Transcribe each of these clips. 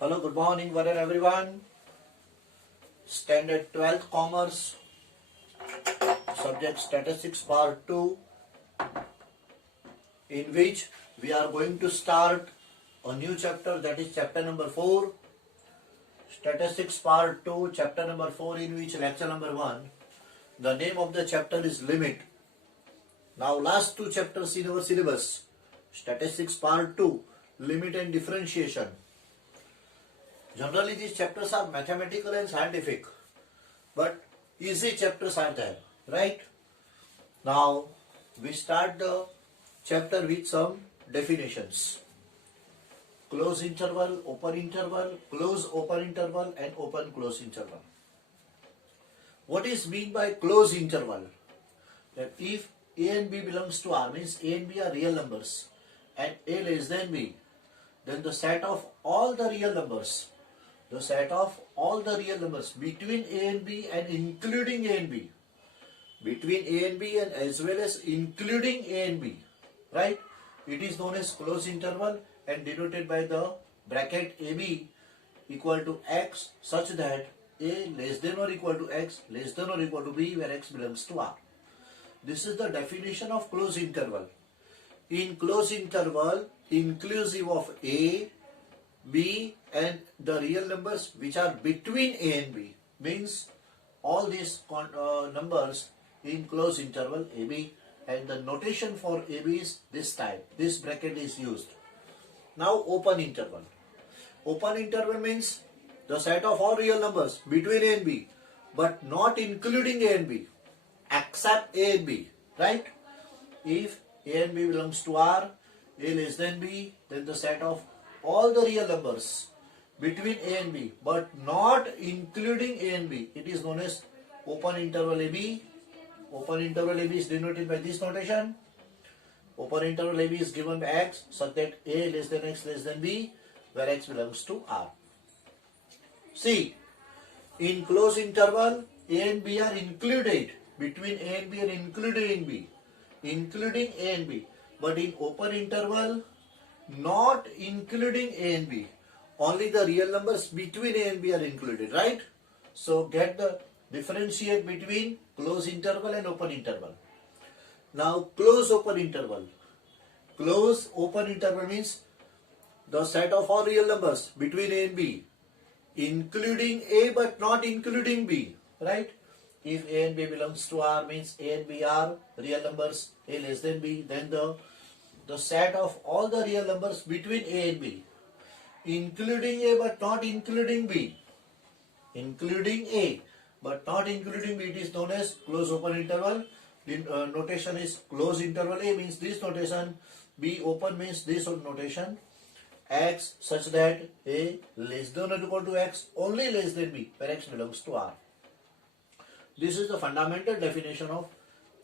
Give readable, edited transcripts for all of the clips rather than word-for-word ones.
Hello, good morning, one and everyone. Standard 12th Commerce, subject Statistics Part 2, in which we are going to start a new chapter, that is chapter number 4. Statistics Part 2, chapter number 4, in which lecture number 1. The name of the chapter is Limit. Now last two chapters in our syllabus, Statistics Part 2, Limit and Differentiation. Generally these chapters are mathematical and scientific, but easy chapters are there, right? Now we start the chapter with some definitions. Close interval, open interval, close open interval and open close interval. What is meant by close interval? That if A and B belongs to R, means A and B are real numbers and A less than B, then the set of all the real numbers, between A and B and including A and B, between A and B and as well as including A and B, right? It is known as close interval and denoted by the bracket AB equal to X, such that A less than or equal to X, less than or equal to B, where X belongs to R. This is the definition of close interval. In close interval, inclusive of A, B and the real numbers which are between A and B, means all these numbers in close interval AB, and the notation for AB is this type. This bracket is used. Now open interval. Open interval means the set of all real numbers between A and B, but not including A and B, except A and B, right? If A and B belongs to R, A less than B, then the set of all the real numbers between A and B, but not including A and B, it is known as open interval AB. Open interval AB is denoted by this notation. Open interval AB is given by X, such that A less than X less than B, where X belongs to R. See, in close interval, A and B are included. Between A and B are including B, including A and B. But in open interval, not including A and B. Only the real numbers between A and B are included, right? So get the differentiate between close interval and open interval. Now close open interval. Close open interval means the set of all real numbers between A and B, including A but not including B, right? If A and B belongs to R, means A and B are real numbers, A less than B, then the set of all the real numbers between A and B, including A but not including B, including A but not including B, it is known as close open interval. The notation is close interval. A means this notation, B open means this notation, X such that A less than or equal to X, only less than B, where X belongs to R. This is the fundamental definition of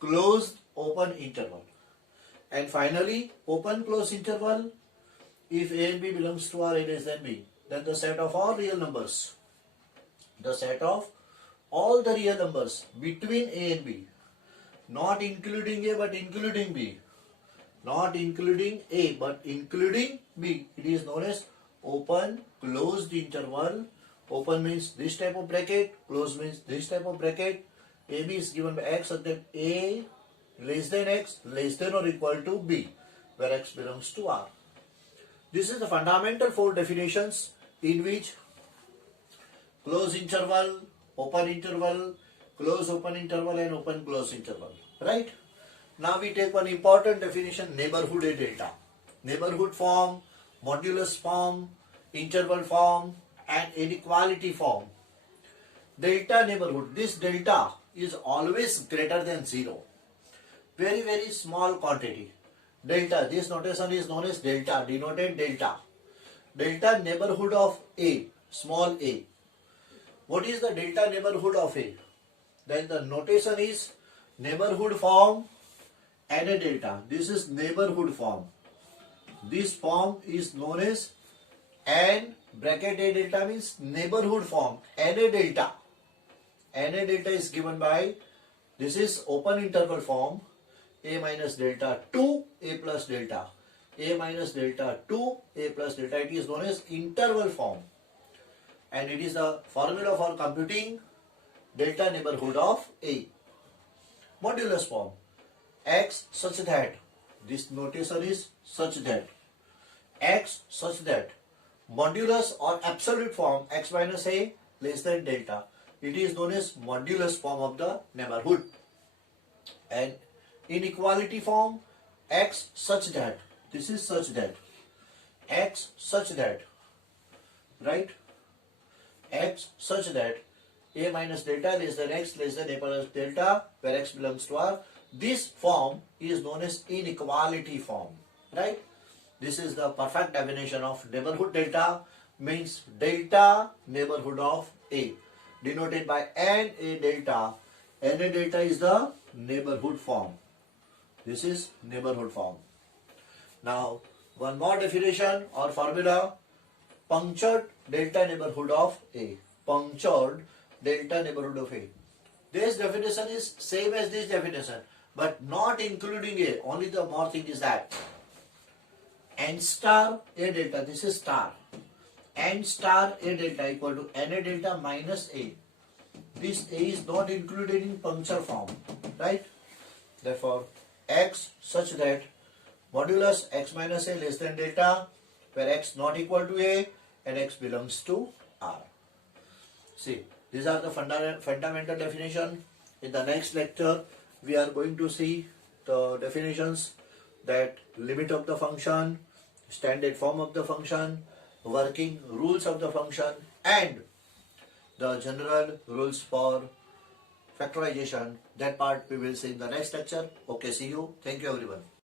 closed open interval. And finally, open close interval, if A and B belongs to R, A less than B, then the set of all real numbers, the set of all the real numbers between A and B, not including A but including B, not including A but including B, it is known as open closed interval. Open means this type of bracket, close means this type of bracket. AB is given by X, such that A less than X, less than or equal to B, where X belongs to R. This is the fundamental four definitions in which close interval, open interval, close open interval and open close interval, right? Now we take one important definition, neighborhood and delta. Neighborhood form, modulus form, interval form and inequality form. Delta neighborhood, this delta is always greater than 0. Very, very small quantity. Delta, this notation is known as delta, denoted delta. Delta neighborhood of A, small a. What is the delta neighborhood of A? Then the notation is neighborhood form and a delta. This is neighborhood form. This form is known as and bracket A delta means neighborhood form and a delta. And a delta is given by, this is open interval form, A minus delta 2 A plus delta. A minus delta 2 A plus delta. It is known as interval form. and it is the formula for computing delta neighborhood of A. Modulus form, x such that, this notation is such that, x such that, modulus or absolute form x minus a less than delta. It is known as modulus form of the neighborhood. And inequality form, x such that, this is such that, x such that, right, x such that a minus delta less than x less than a plus delta, where x belongs to R. This form is known as inequality form, right? This is the perfect definition of neighborhood delta, means delta neighborhood of A, denoted by NA delta. NA delta is the neighborhood form. This is neighborhood form. Now, one more definition or formula, punctured delta neighborhood of A. Punctured delta neighborhood of A. This definition is same as this definition, but not including A. Only the more thing is that N star A delta, this is star. N star A delta equal to NA delta minus A. This A is not included in puncture form, right? Therefore, x such that modulus x minus A less than delta, where x not equal to A and x belongs to R. See, these are the fundamental definition. In the next lecture, we are going to see the definitions, that limit of the function, standard form of the function, working rules of the function, and the general rules for factorization. That part we will see in the next lecture. Okay, see you. Thank you everyone.